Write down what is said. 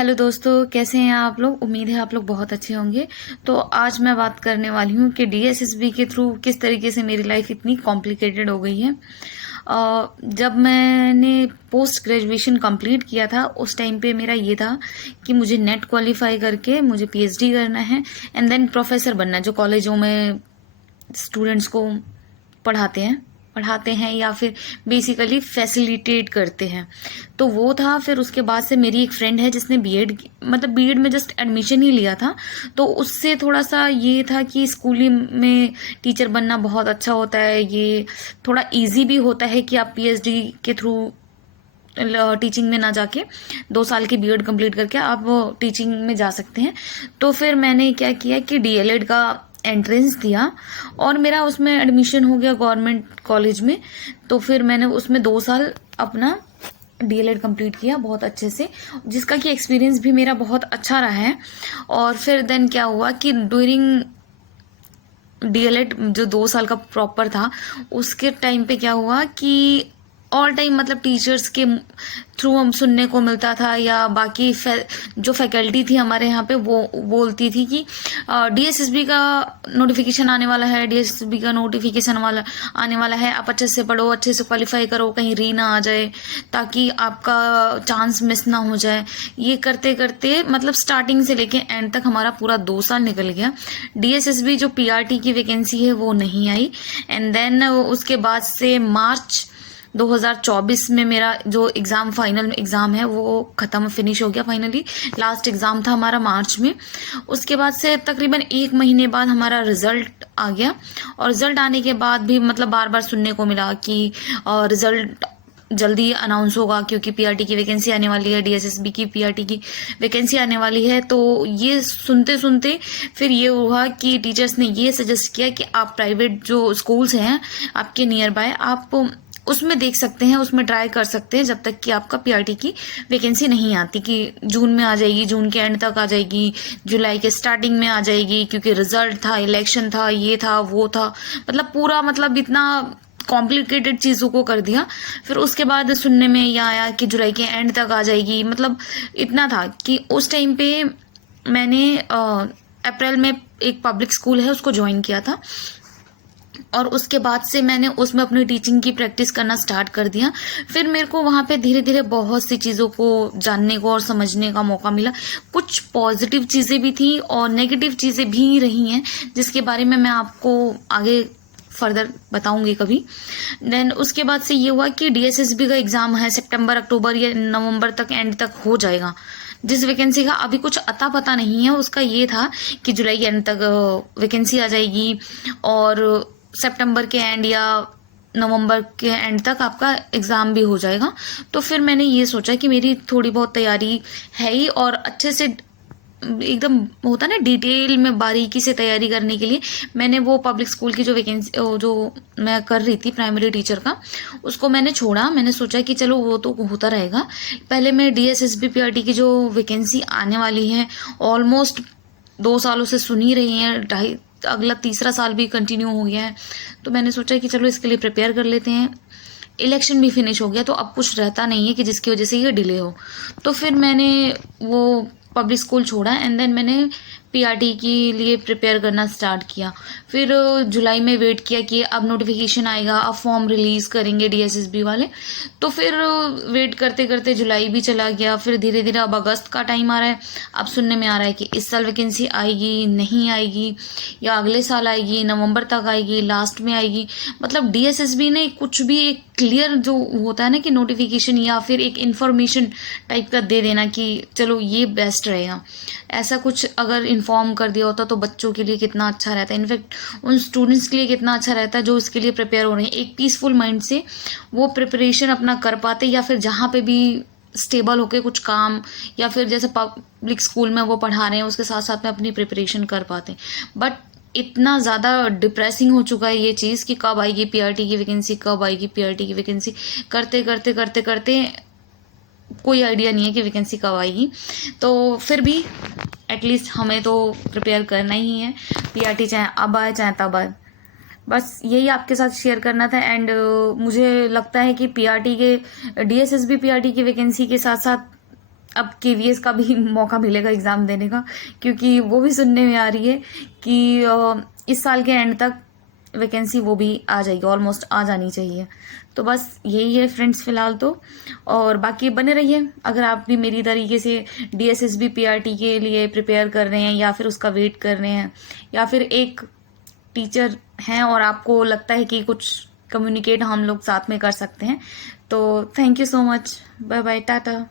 Hello दोस्तों, कैसे हैं आप लोग। उम्मीद है आप लोग बहुत अच्छे होंगे। तो आज मैं बात करने वाली हूँ कि डीएसएसबी के थ्रू किस तरीके से मेरी लाइफ इतनी कॉम्प्लिकेटेड हो गई है। जब मैंने पोस्ट ग्रेजुएशन कंप्लीट किया था उस टाइम पे मेरा ये था कि मुझे नेट क्वालिफाई करके मुझे पीएचडी करना है एंड देन प्रोफेसर बनना है, जो कॉलेजों में स्टूडेंट्स को पढ़ाते हैं या फिर बेसिकली फैसिलिटेट करते हैं। तो वो था। फिर उसके बाद से मेरी एक फ्रेंड है जिसने बीएड मतलब बीएड में जस्ट एडमिशन ही लिया था। तो उससे थोड़ा सा ये था कि स्कूलिंग में टीचर बनना बहुत अच्छा होता है, ये थोड़ा इजी भी होता है कि आप पीएचडी के थ्रू टीचिंग में ना जाके 2 साल की बीएड कंप्लीट करके आप टीचिंग में जा सकते हैं। तो फिर मैंने क्या किया कि डीएलएड का एंट्रेंस दिया और मेरा उसमें एडमिशन हो गया गवर्नमेंट कॉलेज में। तो फिर मैंने उसमें 2 साल अपना डीएलएड कंप्लीट किया बहुत अच्छे से, जिसका कि एक्सपीरियंस भी मेरा बहुत अच्छा रहा है। और फिर देन क्या हुआ कि ड्यूरिंग डीएलएड जो 2 साल का प्रॉपर था उसके टाइम पे क्या हुआ कि ऑल टाइम मतलब टीचर्स के थ्रू हम सुनने को मिलता था या बाकी जो फैकल्टी थी हमारे यहाँ पे वो बोलती थी कि डीएसएसबी का नोटिफिकेशन आने वाला है, डीएसएसबी का नोटिफिकेशन वाला आने वाला है, आप अच्छे से पढ़ो, अच्छे से क्वालिफाई करो, कहीं री ना आ जाए ताकि आपका चांस मिस ना हो जाए। ये करते करते मतलब स्टार्टिंग से लेके एंड तक हमारा पूरा 2 साल निकल गया। डीएसएसबी जो पीआरटी की वैकेंसी है वो नहीं आई एंड देन उसके बाद से मार्च 2024 में मेरा जो एग्ज़ाम फाइनल एग्ज़ाम है वो ख़त्म फिनिश हो गया। फाइनली लास्ट एग्ज़ाम था हमारा मार्च में। उसके बाद से तकरीबन 1 महीने बाद हमारा रिज़ल्ट आ गया और रिज़ल्ट आने के बाद भी मतलब बार बार सुनने को मिला कि रिज़ल्ट जल्दी अनाउंस होगा क्योंकि पीआरटी की वैकेंसी आने वाली है, डीएसएसबी की पीआरटी की वैकेंसी आने वाली है। तो ये सुनते सुनते फिर ये हुआ कि टीचर्स ने ये सजेस्ट किया कि आप प्राइवेट जो स्कूल्स हैं आपके नियर बाय आप उसमें देख सकते हैं, उसमें ट्राई कर सकते हैं जब तक कि आपका पीआरटी की वैकेंसी नहीं आती, कि जून में आ जाएगी, जून के एंड तक आ जाएगी, जुलाई के स्टार्टिंग में आ जाएगी, क्योंकि रिजल्ट था, इलेक्शन था, ये था वो था, मतलब पूरा मतलब इतना कॉम्प्लिकेटेड चीज़ों को कर दिया। फिर उसके बाद सुनने में यह आया कि जुलाई के एंड तक आ जाएगी। मतलब इतना था कि उस टाइम पे मैंने अप्रैल में एक पब्लिक स्कूल है उसको ज्वाइन किया था और उसके बाद से मैंने उसमें अपनी टीचिंग की प्रैक्टिस करना स्टार्ट कर दिया। फिर मेरे को वहाँ पे धीरे धीरे बहुत सी चीज़ों को जानने को और समझने का मौका मिला। कुछ पॉजिटिव चीज़ें भी थी और नेगेटिव चीज़ें भी रही हैं जिसके बारे में मैं आपको आगे फर्दर बताऊंगी कभी। देन उसके बाद से ये हुआ कि डीएसएसबी का एग्ज़ाम है सितंबर अक्टूबर या नवंबर तक एंड तक हो जाएगा। जिस वैकेंसी का अभी कुछ अता पता नहीं है उसका ये था कि जुलाई के एंड तक वैकेंसी आ जाएगी और सितंबर के एंड या नवंबर के एंड तक आपका एग्ज़ाम भी हो जाएगा। तो फिर मैंने ये सोचा कि मेरी थोड़ी बहुत तैयारी है ही और अच्छे से एकदम होता ना डिटेल में बारीकी से तैयारी करने के लिए मैंने वो पब्लिक स्कूल की जो वैकेंसी जो मैं कर रही थी प्राइमरी टीचर का उसको मैंने छोड़ा। मैंने सोचा कि चलो वो तो होता रहेगा, पहले मैं डीएसएसबी पीआरटी की जो वैकेंसी आने वाली है ऑलमोस्ट 2 सालों से सुन ही रही हैं, अगला तीसरा साल भी कंटिन्यू हो गया है। तो मैंने सोचा कि चलो इसके लिए प्रिपेयर कर लेते हैं। इलेक्शन भी फिनिश हो गया तो अब कुछ रहता नहीं है कि जिसकी वजह से ये डिले हो। तो फिर मैंने वो पब्लिक स्कूल छोड़ा एंड देन मैंने पीआरटी के लिए प्रिपेयर करना स्टार्ट किया। फिर जुलाई में वेट किया कि अब नोटिफिकेशन आएगा, अब फॉर्म रिलीज़ करेंगे डीएसएसबी वाले। तो फिर वेट करते करते जुलाई भी चला गया। फिर धीरे धीरे अब अगस्त का टाइम आ रहा है। अब सुनने में आ रहा है कि इस साल वैकेंसी आएगी, नहीं आएगी, या अगले साल आएगी, नवंबर तक आएगी, लास्ट में आएगी। मतलब डीएसएसबी ने कुछ भी एक क्लियर जो होता है ना कि नोटिफिकेशन या फिर एक इन्फॉर्मेशन टाइप का दे देना कि चलो ये बेस्ट रहेगा, ऐसा कुछ अगर इन्फॉर्म कर दिया होता तो बच्चों के लिए कितना अच्छा रहता है, इनफैक्ट उन स्टूडेंट्स के लिए कितना अच्छा रहता है जो इसके लिए प्रिपेयर हो रहे हैं। एक पीसफुल माइंड से वो प्रिपरेशन अपना कर पाते या फिर जहाँ पे भी स्टेबल होके कुछ काम या फिर जैसे पब्लिक स्कूल में वो पढ़ा रहे हैं उसके साथ साथ में अपनी प्रिपरेशन कर पाते। बट इतना ज़्यादा डिप्रेसिंग हो चुका है ये चीज़ कि कब आएगी पीआरटी की वैकेंसी, कब आएगी पीआरटी की वैकेंसी, करते करते करते करते कोई आइडिया नहीं है कि वैकेंसी कब आएगी। तो फिर भी एटलीस्ट हमें तो प्रिपेयर करना ही है, पीआरटी चाहे अब आए चाहे तब आए। बस यही आपके साथ शेयर करना था। एंड मुझे लगता है कि पीआरटी के डीएसएसबी पीआरटी की वैकेंसी के साथ साथ अब केवीएस का भी मौका मिलेगा एग्ज़ाम देने का, क्योंकि वो भी सुनने में आ रही है कि इस साल के एंड तक वैकेंसी वो भी आ जाएगी, ऑलमोस्ट आ जानी चाहिए। तो बस यही है फ्रेंड्स फ़िलहाल तो। और बाकी बने रहिए, अगर आप भी मेरी तरीके से डीएसएसबी पीआरटी के लिए प्रिपेयर कर रहे हैं या फिर उसका वेट कर रहे हैं, या फिर एक टीचर हैं और आपको लगता है कि कुछ कम्युनिकेट हम लोग साथ में कर सकते हैं, तो thank you so much. Bye bye, Tata.